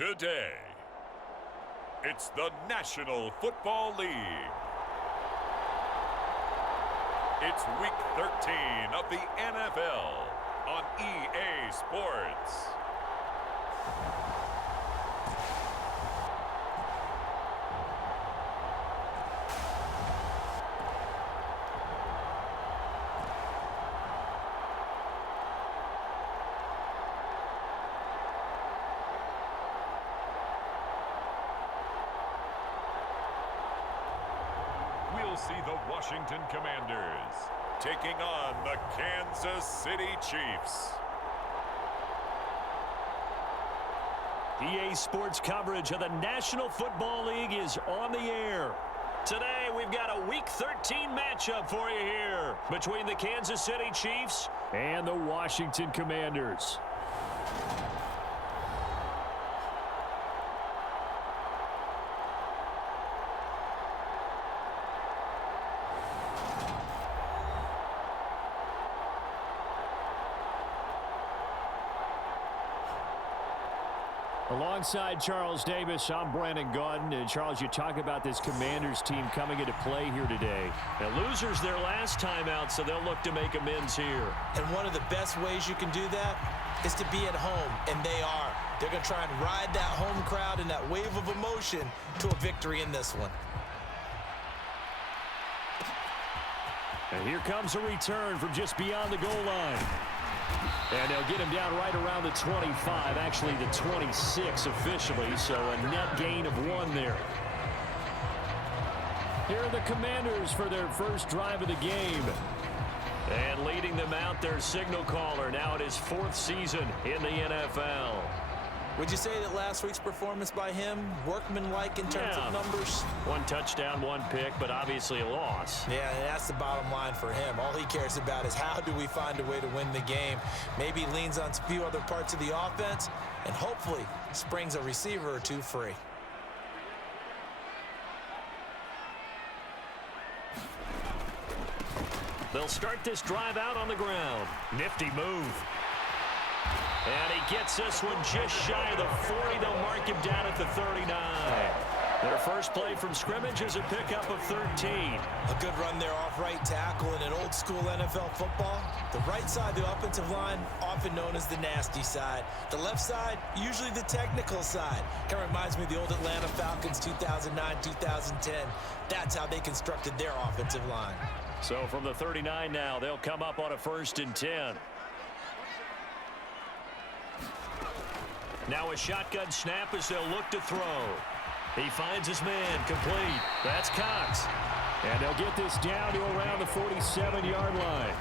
Today, it's the National Football League. It's Week 13 of the NFL on EA Sports. We'll see the Washington Commanders taking on the Kansas City Chiefs. EA Sports coverage of the National Football League is on the air. Today, we've got a Week 13 matchup for you here between the Kansas City Chiefs and the Washington Commanders. Alongside Charles Davis, I'm Brandon Gaudin. And Charles, you talk about this Commanders team coming into play here today. Now, losers their last time out, so they'll look to make amends here. And one of the best ways you can do that is to be at home, and they are. They're going to try and ride that home crowd and that wave of emotion to a victory in this one. And here comes a return from just beyond the goal line. And they'll get him down right around the 25, actually the 26 officially, so a net gain of 1 there. Here are the Commanders for their first drive of the game. And leading them out, their signal caller, now in his 4th season in the NFL. Would you say that last week's performance by him, workmanlike in terms of numbers? 1 touchdown, 1 pick, but obviously a loss. Yeah, and that's the bottom line for him. All he cares about is how do we find a way to win the game. Maybe leans on a few other parts of the offense, and hopefully springs a receiver or 2 free. They'll start this drive out on the ground. Nifty move. And he gets this one just shy of the 40. They'll mark him down at the 39. Their first play from scrimmage is a pickup of 13. A good run there off right tackle in an old school NFL football. The right side of the offensive line, often known as the nasty side. The left side, usually the technical side. Kind of reminds me of the old Atlanta Falcons 2009-2010. That's how they constructed their offensive line. So from the 39 now, they'll come up on a 1st and 10. Now a shotgun snap as they'll look to throw. He finds his man, complete. That's Cox. And they'll get this down to around the 47-yard line.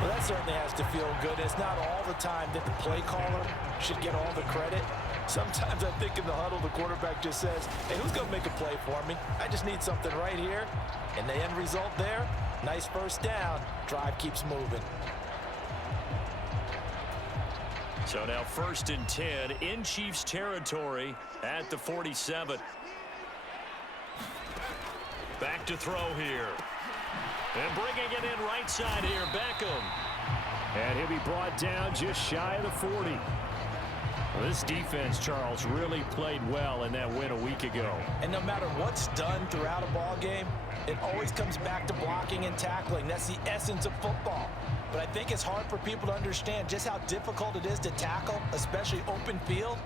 Well, that certainly has to feel good. It's not all the time that the play caller should get all the credit. Sometimes I think in the huddle, the quarterback just says, hey, who's going to make a play for me? I just need something right here. And the end result there, nice first down. Drive keeps moving. So now 1st and 10 in Chiefs territory at the 47. Back to throw here. And bringing it in right side here, Beckham. And he'll be brought down just shy of the 40. Well, this defense, Charles, really played well in that win a week ago. And no matter what's done throughout a ball game, it always comes back to blocking and tackling. That's the essence of football. But I think it's hard for people to understand just how difficult it is to tackle, especially open field.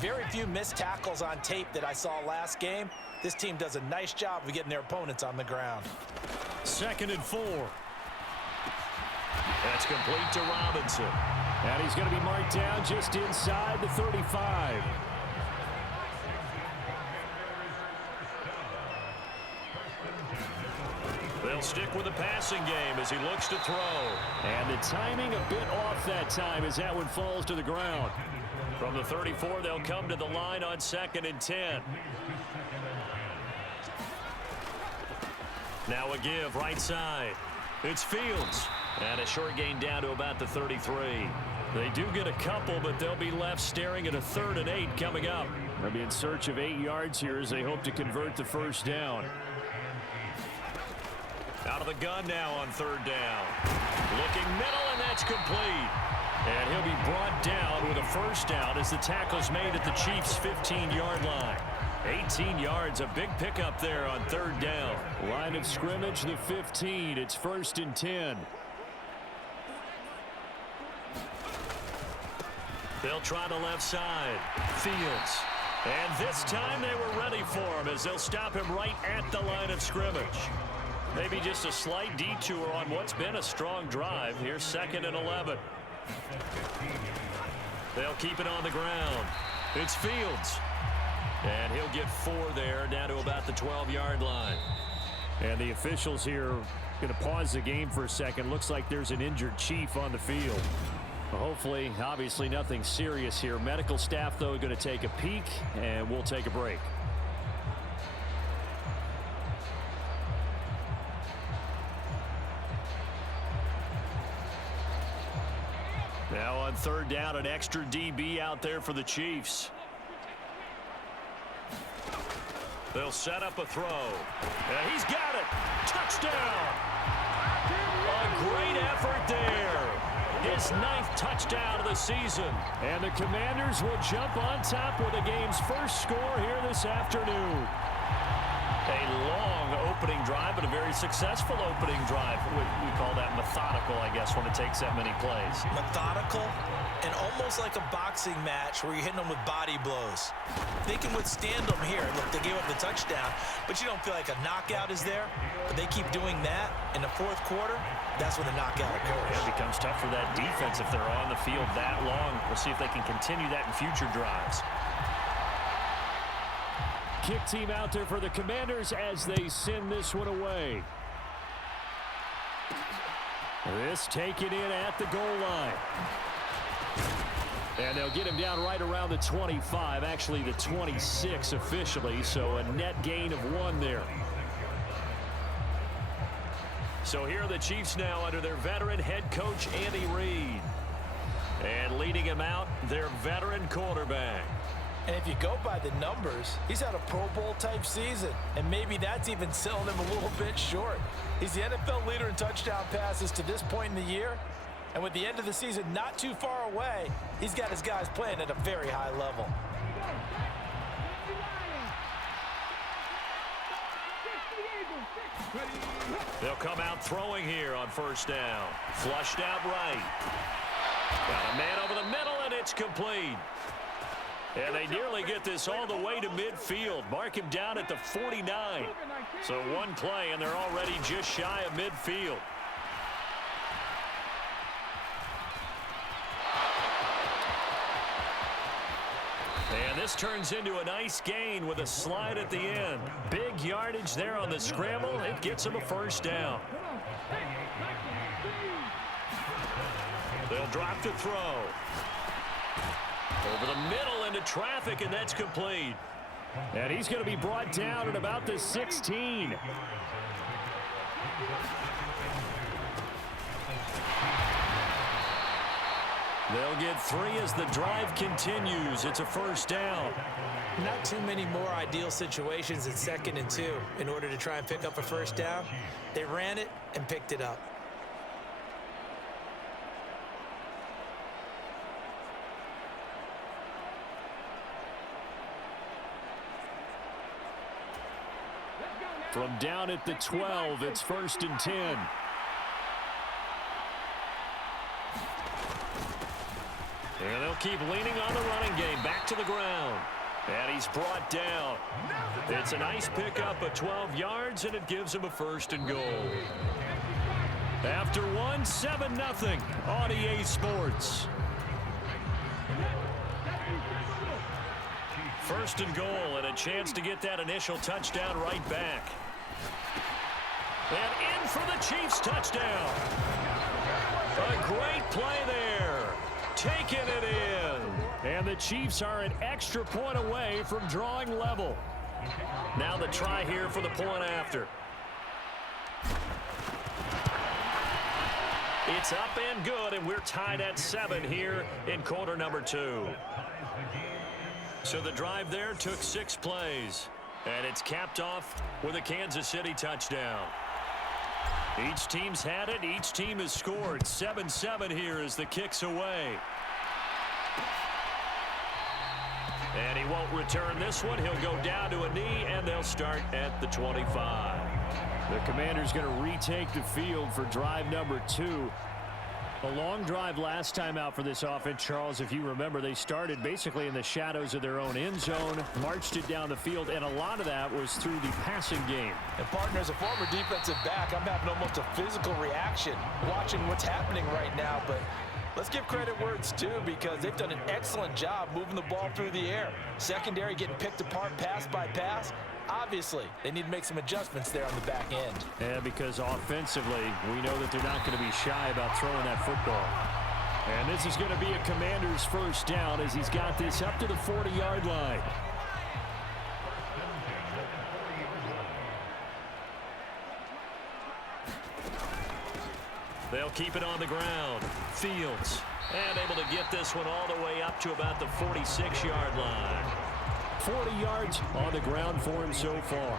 Very few missed tackles on tape that I saw last game. This team does a nice job of getting their opponents on the ground. 2nd and 4. That's complete to Robinson. And he's going to be marked down just inside the 35. They'll stick with the passing game as he looks to throw. And the timing a bit off that time as that one falls to the ground. From the 34, they'll come to the line on 2nd and 10. Now a give right side. It's Fields. And a short gain down to about the 33. They do get a couple, but they'll be left staring at a 3rd and 8 coming up. They'll be in search of 8 yards here as they hope to convert the first down. Out of the gun now on 3rd down. Looking middle, and that's complete. And he'll be brought down with a first down as the tackle's made at the Chiefs' 15-yard line. 18 yards, a big pickup there on third down. Line of scrimmage, the 15. It's 1st and 10. They'll try the left side. Fields. And this time they were ready for him as they'll stop him right at the line of scrimmage. Maybe just a slight detour on what's been a strong drive. Here's 2nd and 11. They'll keep it on the ground. It's Fields. And he'll get 4 there, down to about the 12-yard line. And the officials here going to pause the game for a second. Looks like there's an injured Chief on the field. Hopefully, obviously nothing serious here. Medical staff, though, going to take a peek, and we'll take a break. Now on third down, an extra DB out there for the Chiefs. They'll set up a throw. And he's got it. Touchdown. A great effort there. His 9th touchdown of the season. And the Commanders will jump on top with the game's first score here this afternoon. A long opening drive, but a very successful opening drive. We call that methodical, I guess, when it takes that many plays. Methodical and almost like a boxing match where you're hitting them with body blows. They can withstand them here. Look, they gave up the touchdown, but you don't feel like a knockout is there. But they keep doing that in the 4th quarter. That's when the knockout occurs. It becomes tough for that defense if they're on the field that long. We'll see if they can continue that in future drives. Kick team out there for the Commanders as they send this one away. This taken in at the goal line. And they'll get him down right around the 25, actually the 26 officially, so a net gain of 1 there. So here are the Chiefs now under their veteran head coach, Andy Reid. And leading him out, their veteran quarterback. And if you go by the numbers, he's had a Pro Bowl type season. And maybe that's even selling him a little bit short. He's the NFL leader in touchdown passes to this point in the year. And with the end of the season not too far away, he's got his guys playing at a very high level. They'll come out throwing here on first down. Flushed out right. Got a man over the middle, and it's complete. And they nearly get this all the way to midfield. Mark him down at the 49. So one play, and they're already just shy of midfield. And this turns into a nice gain with a slide at the end. Big yardage there on the scramble. It gets them a first down. They'll drop to throw. Over the middle into traffic, and that's complete. And he's going to be brought down at about the 16. They'll get 3 as the drive continues. It's a first down. Not too many more ideal situations in 2nd and 2 in order to try and pick up a first down. They ran it and picked it up. From down at the 12, it's 1st and 10. And they'll keep leaning on the running game. Back to the ground. And he's brought down. It's a nice pickup of 12 yards, and it gives him a 1st and goal. After 1, 7-0 on EA Sports. 1st and goal, and a chance to get that initial touchdown right back. And in for the Chiefs touchdown. A great play there. Taking it in. And the Chiefs are an extra point away from drawing level. Now the try here for the point after. It's up and good, and we're tied at 7 here in quarter number 2. So the drive there took 6 plays, and it's capped off with a Kansas City touchdown. Each team's had it. Each team has scored. 7-7 here as the kick's away. And he won't return this one. He'll go down to a knee, and they'll start at the 25. The Commanders going to retake the field for drive number 2. A long drive last time out for this offense, Charles. If you remember, they started basically in the shadows of their own end zone, marched it down the field, and a lot of that was through the passing game. And partner, as a former defensive back, I'm having almost a physical reaction watching what's happening right now. But let's give credit where it's due, because they've done an excellent job moving the ball through the air. Secondary getting picked apart pass by pass. Obviously, they need to make some adjustments there on the back end. Yeah, because offensively, we know that they're not going to be shy about throwing that football. And this is going to be a Commander's first down as he's got this up to the 40-yard line. They'll keep it on the ground. Fields. And able to get this one all the way up to about the 46-yard line. 40 yards on the ground for him so far.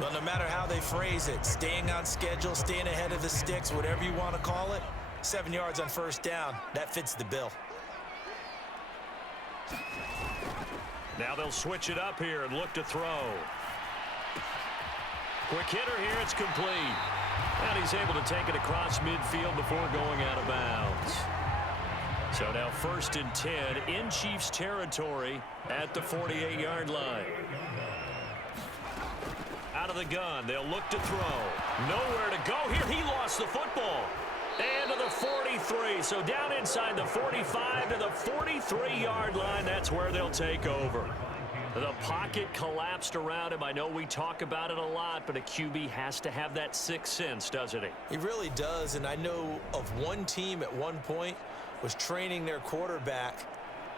Well, no matter how they phrase it, staying on schedule, staying ahead of the sticks, whatever you want to call it, 7 yards on first down, that fits the bill. Now they'll switch it up here and look to throw. Quick hitter here, it's complete. And he's able to take it across midfield before going out of bounds. So now 1st and 10 in Chiefs territory at the 48-yard line. Out of the gun, they'll look to throw. Nowhere to go here. He lost the football. And to the 43. So down inside the 45 to the 43-yard line. That's where they'll take over. The pocket collapsed around him. I know we talk about it a lot, but a QB has to have that sixth sense, doesn't he? He really does, and I know of one team at one point was training their quarterback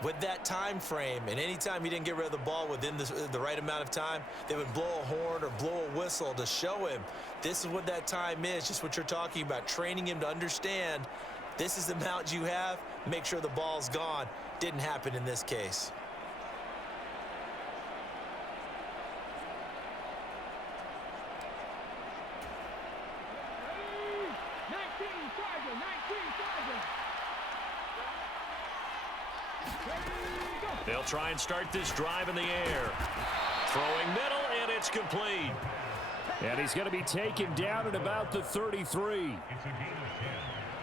with that time frame, and anytime he didn't get rid of the ball within the right amount of time, they would blow a horn or blow a whistle to show him this is what that time is, just what you're talking about, training him to understand this is the amount you have, make sure the ball's gone. Didn't happen in this case. They'll try and start this drive in the air. Throwing middle, and it's complete. And he's going to be taken down at about the 33.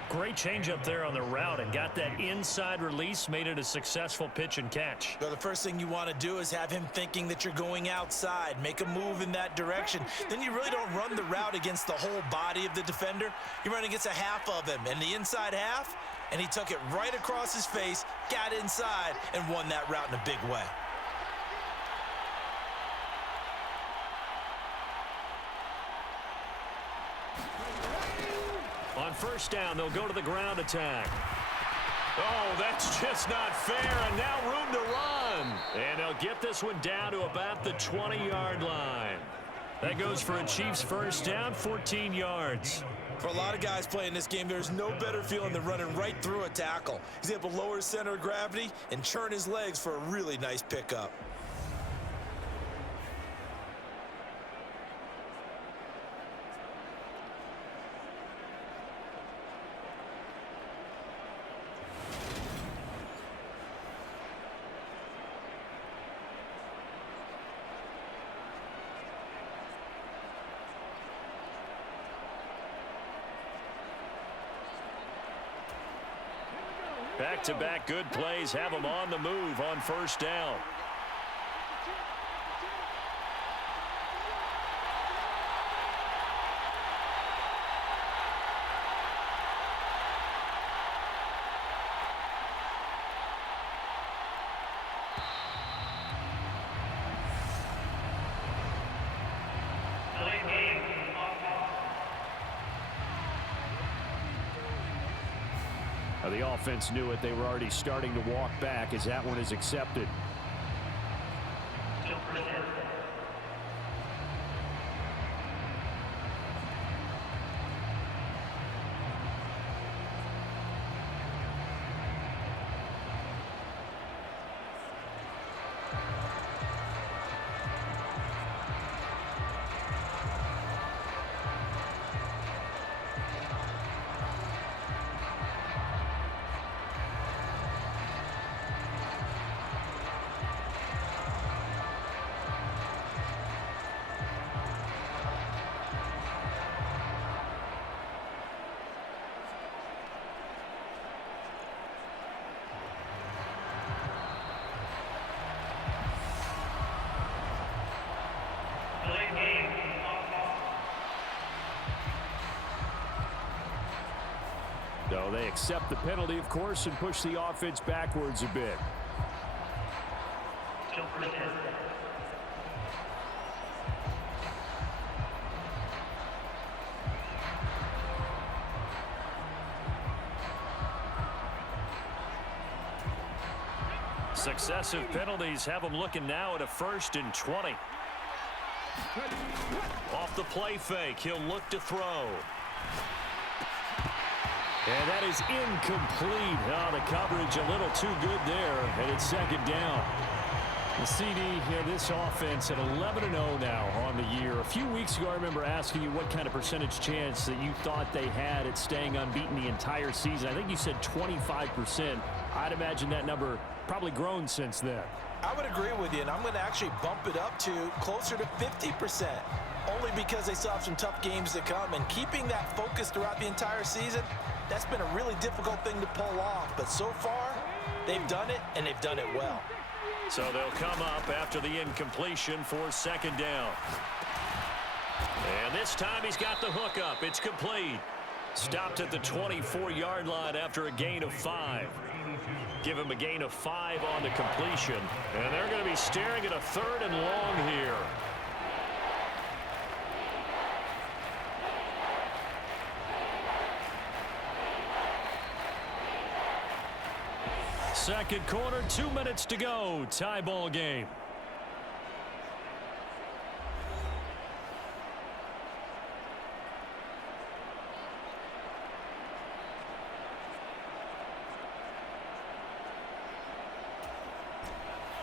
Great change up there on the route and got that inside release, made it a successful pitch and catch. Well, the first thing you want to do is have him thinking that you're going outside, make a move in that direction. Then you really don't run the route against the whole body of the defender. You run against a half of him, and the inside half, and he took it right across his face, got inside, and won that route in a big way. On first down, they'll go to the ground attack. Oh, that's just not fair, and now room to run. And they'll get this one down to about the 20-yard line. That goes for a Chiefs first down, 14 yards. For a lot of guys playing this game, there's no better feeling than running right through a tackle. He's able to lower his center of gravity and churn his legs for a really nice pickup. Back-to-back good plays have them on the move on first down. The offense knew it. They were already starting to walk back as that one is accepted. So they accept the penalty, of course, and push the offense backwards a bit. Successive penalties have them looking now at a 1st and 20. Off the play fake, he'll look to throw. And that is incomplete. Oh, the coverage a little too good there, and it's 2nd down. The CD here, this offense at 11-0 now on the year. A few weeks ago, I remember asking you what kind of percentage chance that you thought they had at staying unbeaten the entire season. I think you said 25%. I'd imagine that number probably grown since then. I would agree with you, and I'm going to actually bump it up to closer to 50%, only because they still have some tough games to come, and keeping that focus throughout the entire season, that's been a really difficult thing to pull off. But so far, they've done it, and they've done it well. So they'll come up after the incompletion for 2nd down. And this time he's got the hook up. It's complete. Stopped at the 24-yard line after a gain of 5. Give him a gain of 5 on the completion. And they're going to be staring at a 3rd and long here. Second quarter, 2 minutes to go. Tie ball game.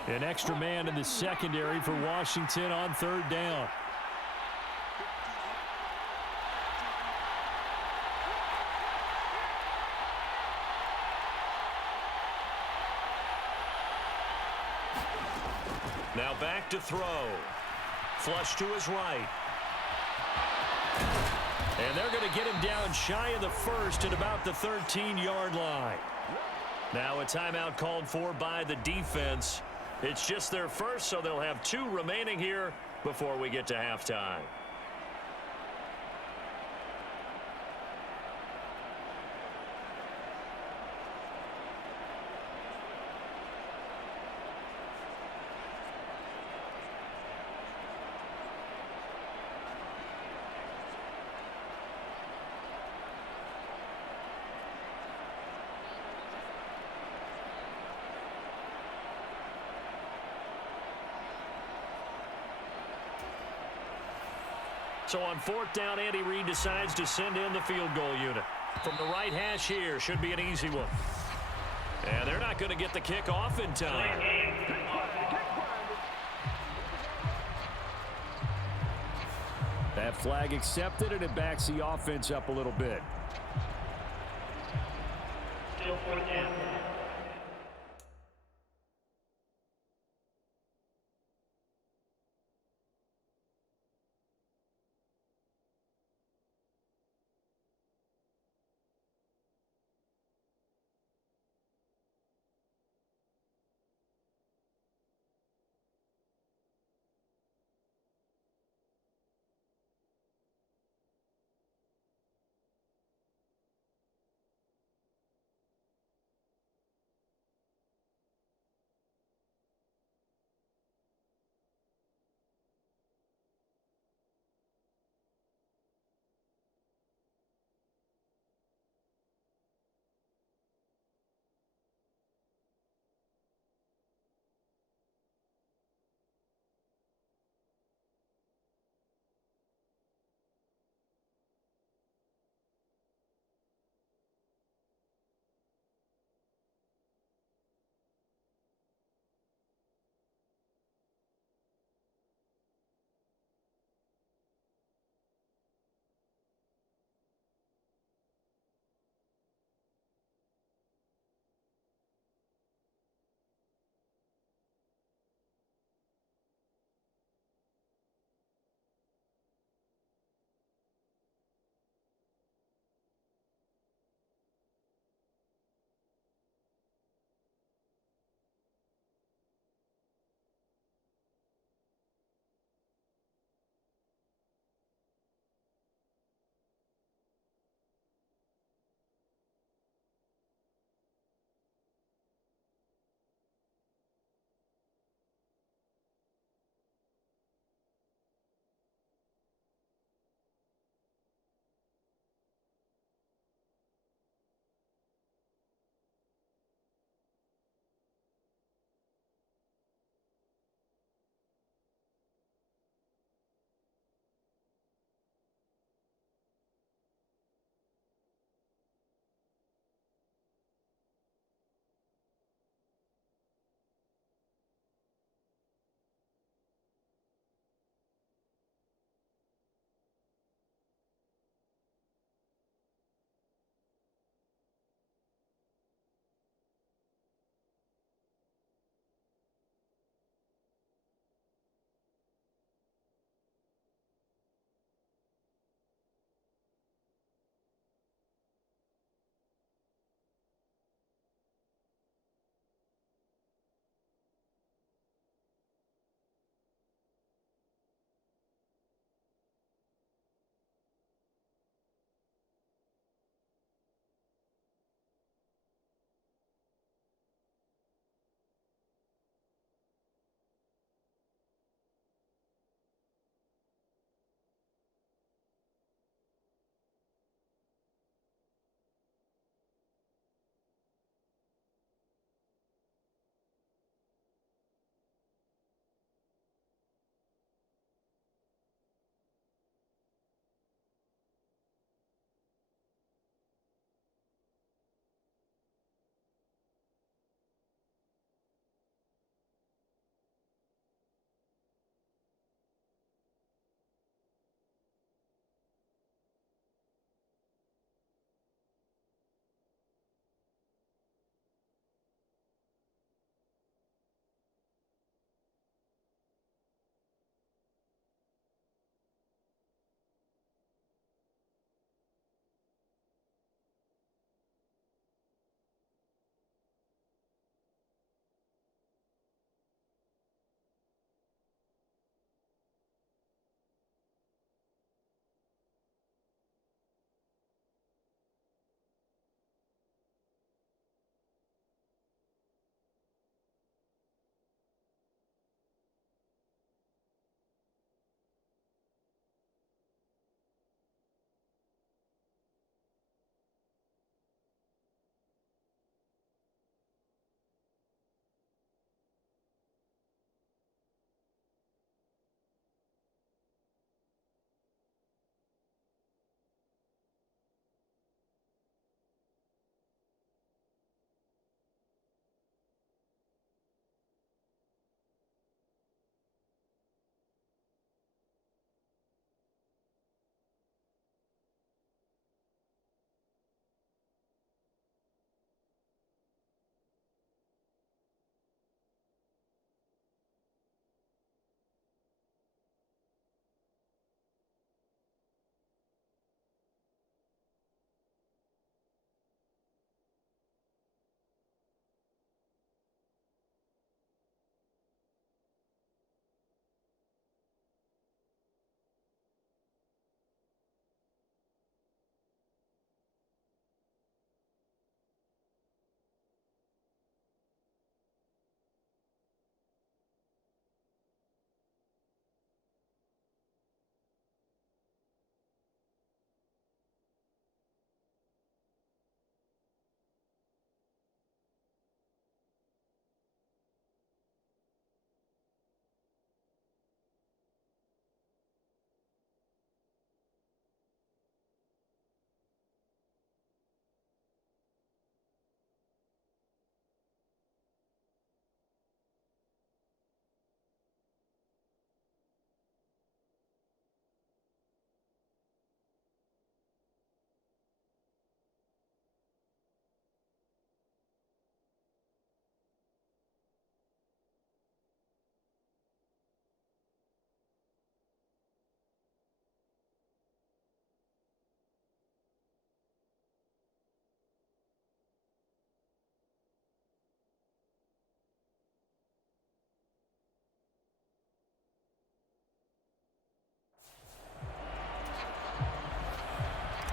An extra man in the secondary for Washington on 3rd down. Now back to throw. Flush to his right. And they're going to get him down shy of the 1st at about the 13-yard line. Now a timeout called for by the defense. It's just their first, so they'll have 2 remaining here before we get to halftime. So on 4th down, Andy Reid decides to send in the field goal unit. From the right hash here, should be an easy one. And they're not going to get the kick off in time. That flag accepted, and it backs the offense up a little bit. Still 4th down.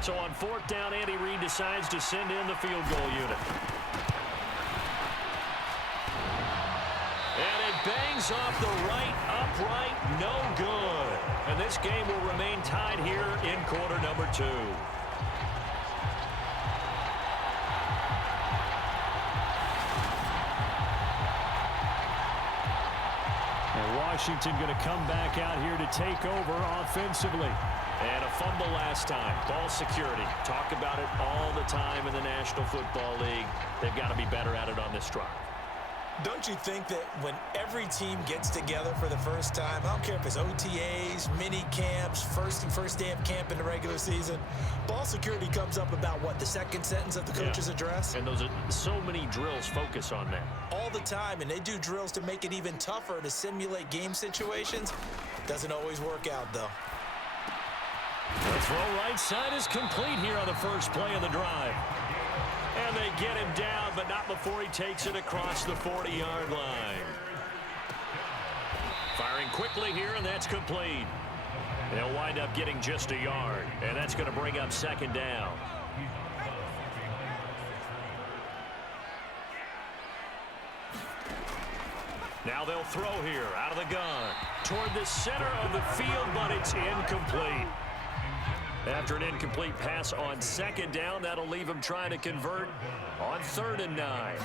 So on 4th down, Andy Reid decides to send in the field goal unit. And it bangs off the right upright, no good. And this game will remain tied here in quarter number 2. And Washington going to come back out here to take over offensively. And a fumble last time. Ball security. Talk about it all the time in the National Football League. They've got to be better at it on this drive. Don't you think that when every team gets together for the first time, I don't care if it's OTAs, mini camps, first day of camp in the regular season, ball security comes up about what, the second sentence of the coach's address? And those are so many drills focus on that. All the time, and they do drills to make it even tougher to simulate game situations. Doesn't always work out, though. The throw right side is complete here on the first play of the drive. And they get him down, but not before he takes it across the 40-yard line. Firing quickly here, and that's complete. They'll wind up getting just a yard, and that's going to bring up 2nd down. Now they'll throw here out of the gun toward the center of the field, but it's incomplete. After an incomplete pass on 2nd down, that'll leave him trying to convert on 3rd and 9.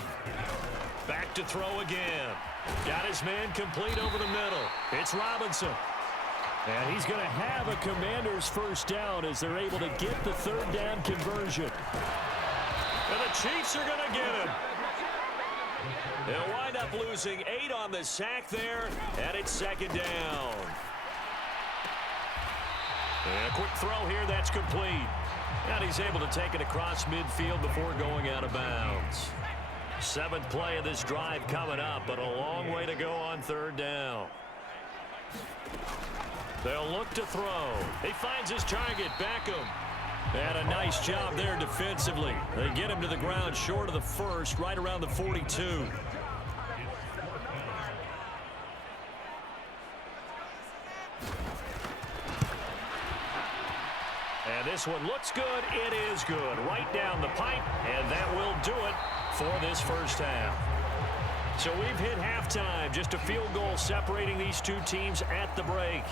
Back to throw again. Got his man complete over the middle. It's Robinson. And he's going to have a Commanders first down as they're able to get the 3rd down conversion. And the Chiefs are going to get him. They'll wind up losing 8 on the sack there, and it's 2nd down. And a quick throw here, that's complete. And he's able to take it across midfield before going out of bounds. 7th play of this drive coming up, but a long way to go on 3rd down. They'll look to throw. He finds his target, Beckham. And a nice job there defensively. They get him to the ground short of the first, right around the 42. And this one looks good. It is good. Right down the pipe, and that will do it for this first half. So we've hit halftime. Just a field goal separating these two teams at the break.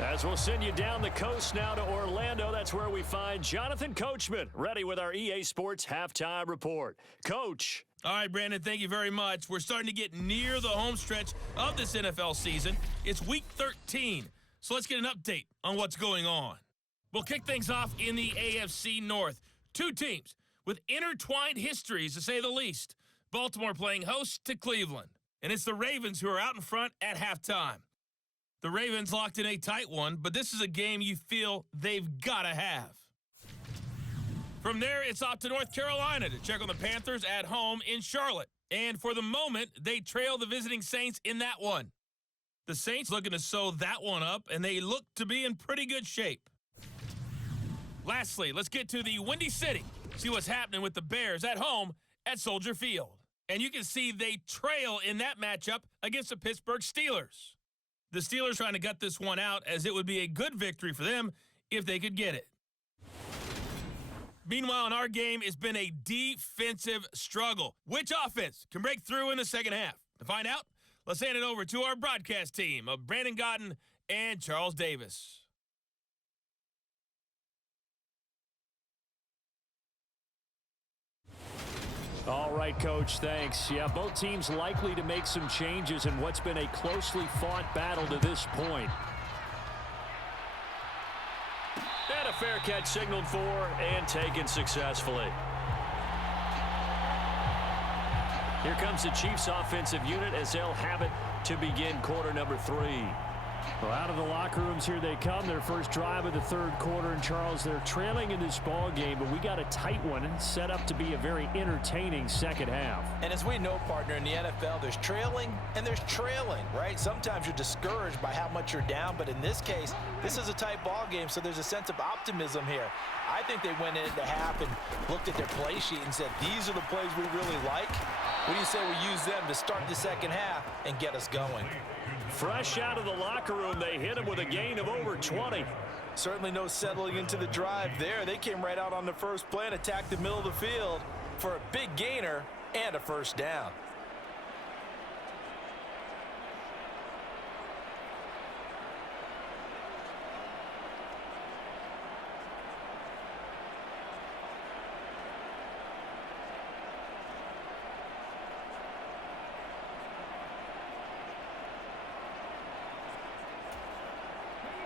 As we'll send you down the coast now to Orlando, that's where we find Jonathan Coachman, ready with our EA Sports Halftime Report. Coach. All right, Brandon, thank you very much. We're starting to get near the home stretch of this NFL season. It's Week 13, so let's get an update on what's going on. We'll kick things off in the AFC North. 2 teams with intertwined histories, to say the least. Baltimore playing host to Cleveland. And it's the Ravens who are out in front at halftime. The Ravens locked in a tight one, but this is a game you feel they've got to have. From there, it's off to North Carolina to check on the Panthers at home in Charlotte. And for the moment, they trail the visiting Saints in that one. The Saints looking to sew that one up, and they look to be in pretty good shape. Lastly, let's get to the Windy City. See what's happening with the Bears at home at Soldier Field. And you can see they trail in that matchup against the Pittsburgh Steelers. The Steelers trying to gut this one out, as it would be a good victory for them if they could get it. Meanwhile, in our game, it's been a defensive struggle. Which offense can break through in the second half? To find out, let's hand it over to our broadcast team of Brandon Gaudin and Charles Davis. All right, Coach, thanks. Yeah, both teams likely to make some changes in what's been a closely fought battle to this point. And a fair catch signaled for and taken successfully. Here comes the Chiefs offensive unit as they'll have it to begin quarter number 3. Well, out of the locker rooms here they come. Their first drive of the 3rd quarter. And, Charles, they're trailing in this ball game, but we got a tight one set up to be a very entertaining second half. And as we know, partner, in the NFL, there's trailing and there's trailing, right? Sometimes you're discouraged by how much you're down, but in this case, this is a tight ball game, so there's a sense of optimism here. I think they went into half and looked at their play sheet and said, these are the plays we really like. What do you say we use them to start the second half and get us going? Fresh out of the locker room, they hit him with a gain of over 20. Certainly no settling into the drive there. They came right out on the first play and attacked the middle of the field for a big gainer and a first down.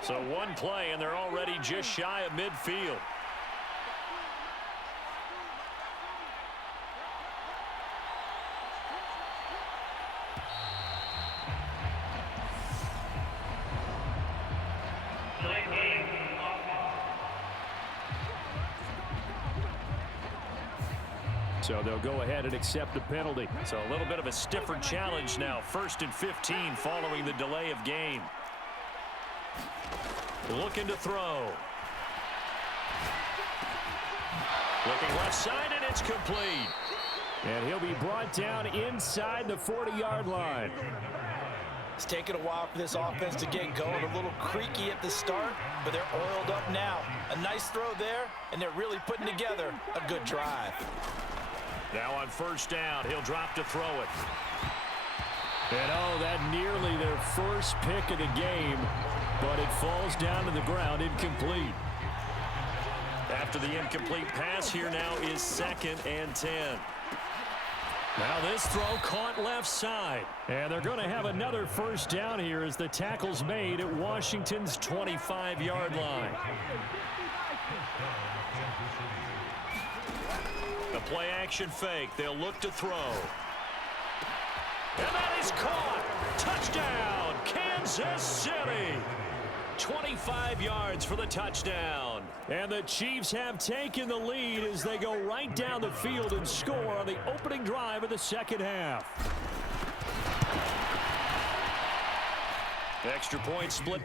So one play, and they're already just shy of midfield. So they'll go ahead and accept the penalty. So a little bit of a stiffer challenge now. 1st and 15 following the delay of game. Looking to throw. Looking left side, and it's complete. And he'll be brought down inside the 40-yard line. It's taken a while for this offense to get going. A little creaky at the start, but they're oiled up now. A nice throw there, and they're really putting together a good drive. Now on 1st down, he'll drop to throw it. And oh, that nearly their first pick of the game, but it falls down to the ground incomplete. After the incomplete pass, here now is 2nd and 10. Now this throw caught left side. And they're going to have another first down here as the tackle's made at Washington's 25-yard line. The play action fake. They'll look to throw. And that is caught. Touchdown, Kansas City. 25 yards for the touchdown. And the Chiefs have taken the lead as they go right down the field and score on the opening drive of the second half. Extra point split.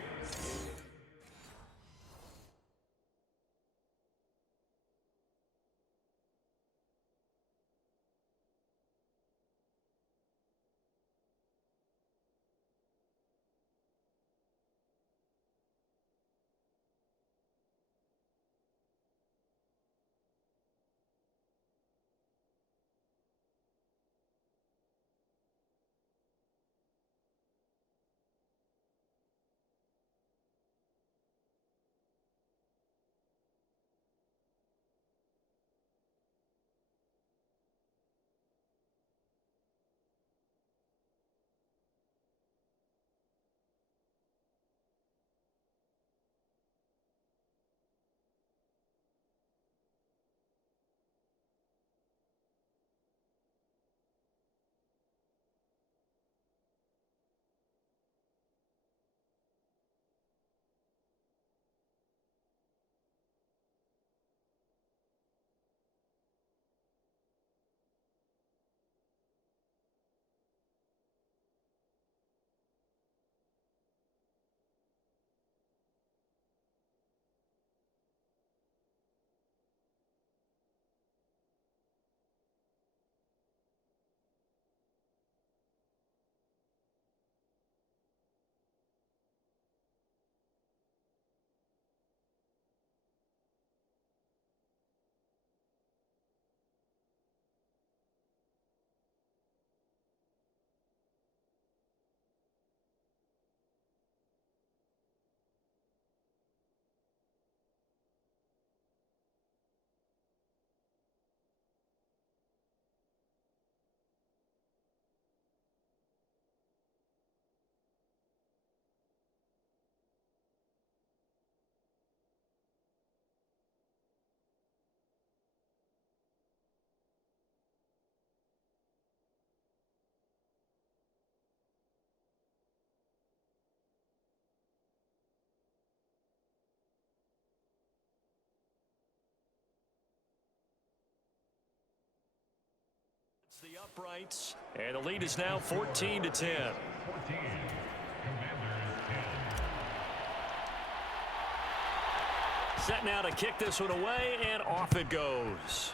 The uprights, and the lead is now 14-10. Set now to kick this one away, and off it goes.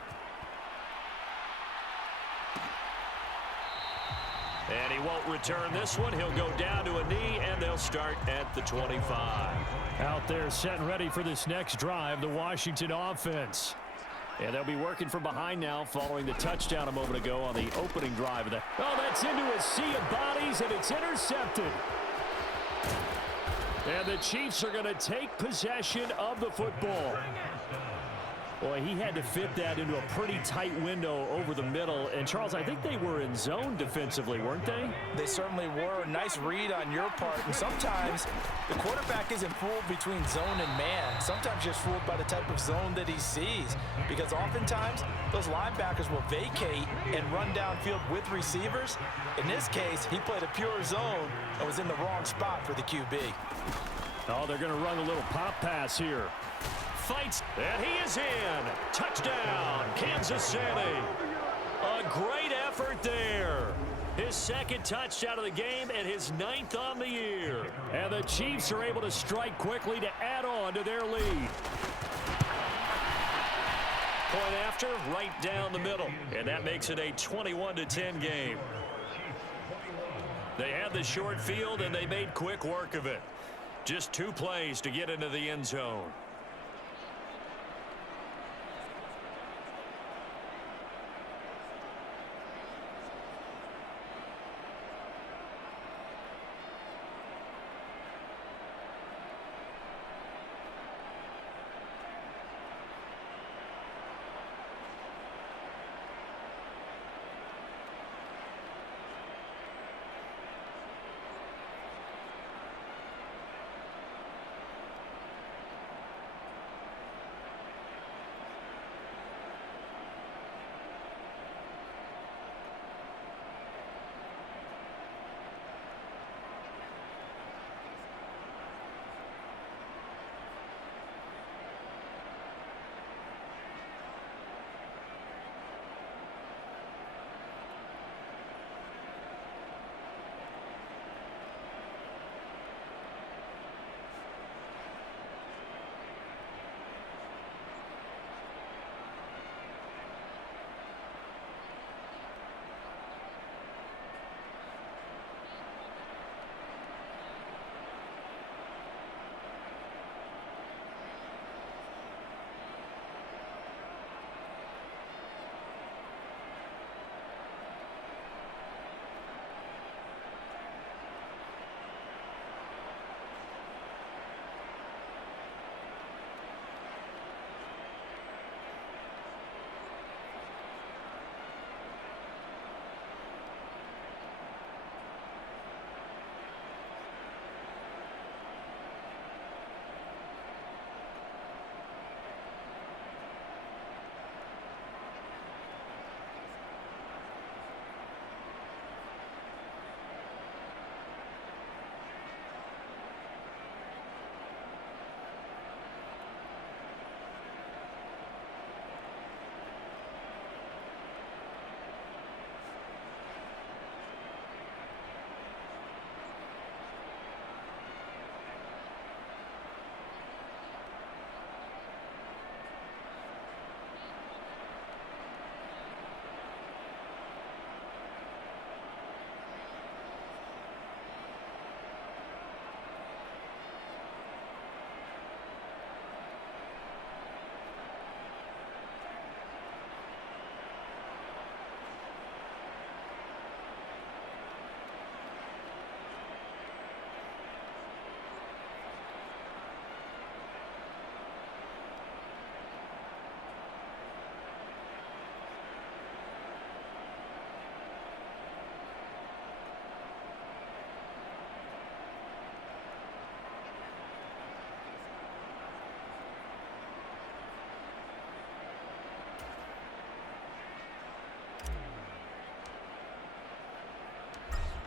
And he won't return this one. He'll go down to a knee, and they'll start at the 25. Out there set and ready for this next drive, the Washington offense. And they'll be working from behind now following the touchdown a moment ago on the opening drive. Oh, that's into a sea of bodies, and it's intercepted. And the Chiefs are going to take possession of the football. Boy, he had to fit that into a pretty tight window over the middle. And, Charles, I think they were in zone defensively, weren't they? They certainly were. Nice read on your part. And sometimes the quarterback isn't fooled between zone and man. Sometimes just fooled by the type of zone that he sees. Because oftentimes, those linebackers will vacate and run downfield with receivers. In this case, he played a pure zone and was in the wrong spot for the QB. Oh, they're going to run a little pop pass here. Fights, and he is in. Touchdown, Kansas City. A great effort there. His second touchdown of the game and his 9th on the year. And the Chiefs are able to strike quickly to add on to their lead. Point after, right down the middle. And that makes it a 21-10 game. They had the short field, and they made quick work of it. Just 2 plays to get into the end zone.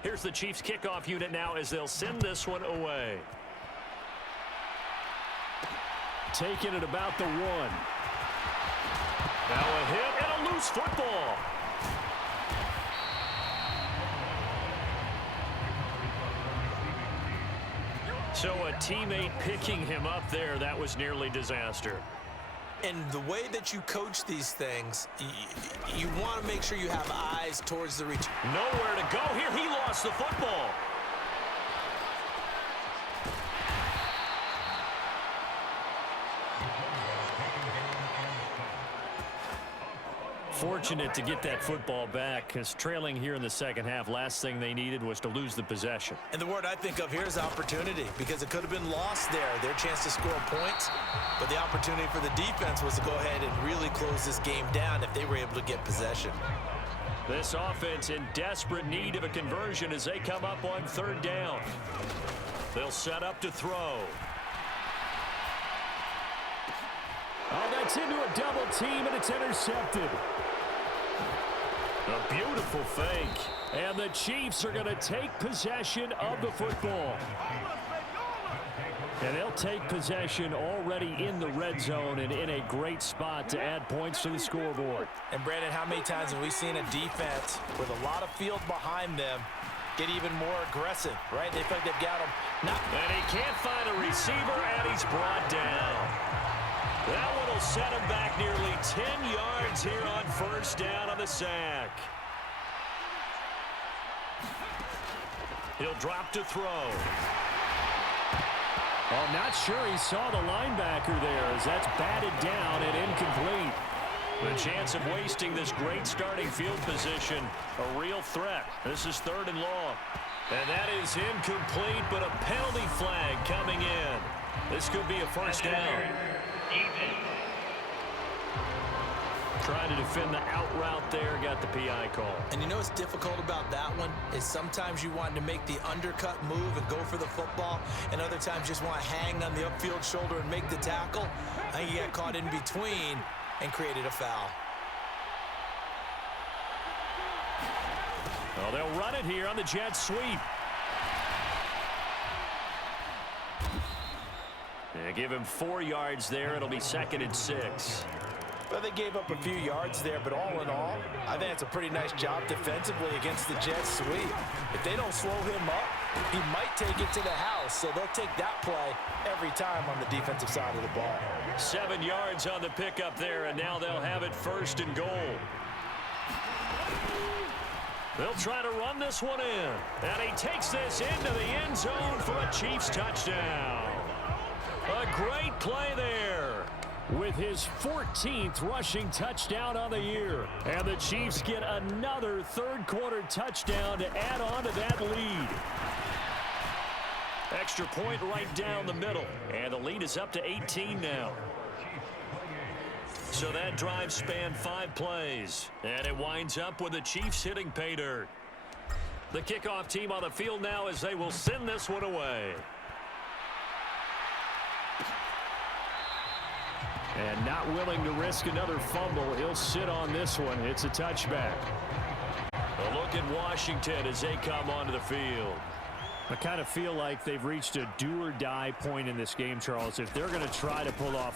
Here's the Chiefs kickoff unit now as they'll send this one away. Taking it about the 1. Now a hit and a loose football. So a teammate picking him up there, that was nearly disaster. And the way that you coach these things, you want to make sure you have eyes towards the reach. Nowhere to go here. He lost the football. Fortunate to get that football back, because trailing here in the second half, last thing they needed was to lose the possession. And the word I think of here is opportunity, because it could have been lost there, their chance to score points. But the opportunity for the defense was to go ahead and really close this game down if they were able to get possession. This offense in desperate need of a conversion as they come up on third down. They'll set up to throw. Oh, that's into a double team, and it's intercepted. A beautiful fake. And the Chiefs are going to take possession of the football. And they'll take possession already in the red zone and in a great spot to add points to the scoreboard. And Brandon, how many times have we seen a defense with a lot of field behind them get even more aggressive, right? They feel like they've got him. And he can't find a receiver, and he's brought down. That one will set him back nearly 10 yards here on first down on the sack. He'll drop to throw. Oh, not sure he saw the linebacker there as that's batted down and incomplete. The chance of wasting this great starting field position, a real threat. This is 3rd and long. And that is incomplete, but a penalty flag coming in. This could be a first down. Trying to defend the out route there, got the PI call. And you know what's difficult about that one is sometimes you want to make the undercut move and go for the football, and other times just want to hang on the upfield shoulder and make the tackle. I think he got caught in between and created a foul. Well, they'll run it here on the jet sweep. They give him 4 yards there. It'll be 2nd and 6. Well, they gave up a few yards there, but all in all, I think it's a pretty nice job defensively against the jet sweep. If they don't slow him up, he might take it to the house, so they'll take that play every time on the defensive side of the ball. 7 yards on the pickup there, and now they'll have it 1st and goal. They'll try to run this one in, and he takes this into the end zone for a Chiefs touchdown. A great play there. With his 14th rushing touchdown on the year. And the Chiefs get another third-quarter touchdown to add on to that lead. Extra point right down the middle. And the lead is up to 18 now. So that drive spanned 5 plays. And it winds up with the Chiefs hitting pay dirt. The kickoff team on the field now as they will send this one away. And not willing to risk another fumble, he'll sit on this one. It's a touchback. A look at Washington as they come onto the field. I kind of feel like they've reached a do-or-die point in this game, Charles. If they're going to try to pull off an